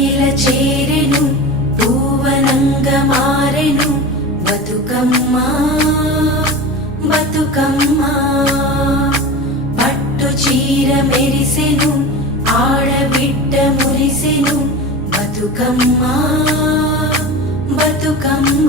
నేల చేరెను పూవనంగా మారెను బతుకమ్మ బతుకమ్మ పట్టు చీర మెరిసెను ఆడబిడ్డ మురిసెను బతుకమ్మ బతుకమ్మ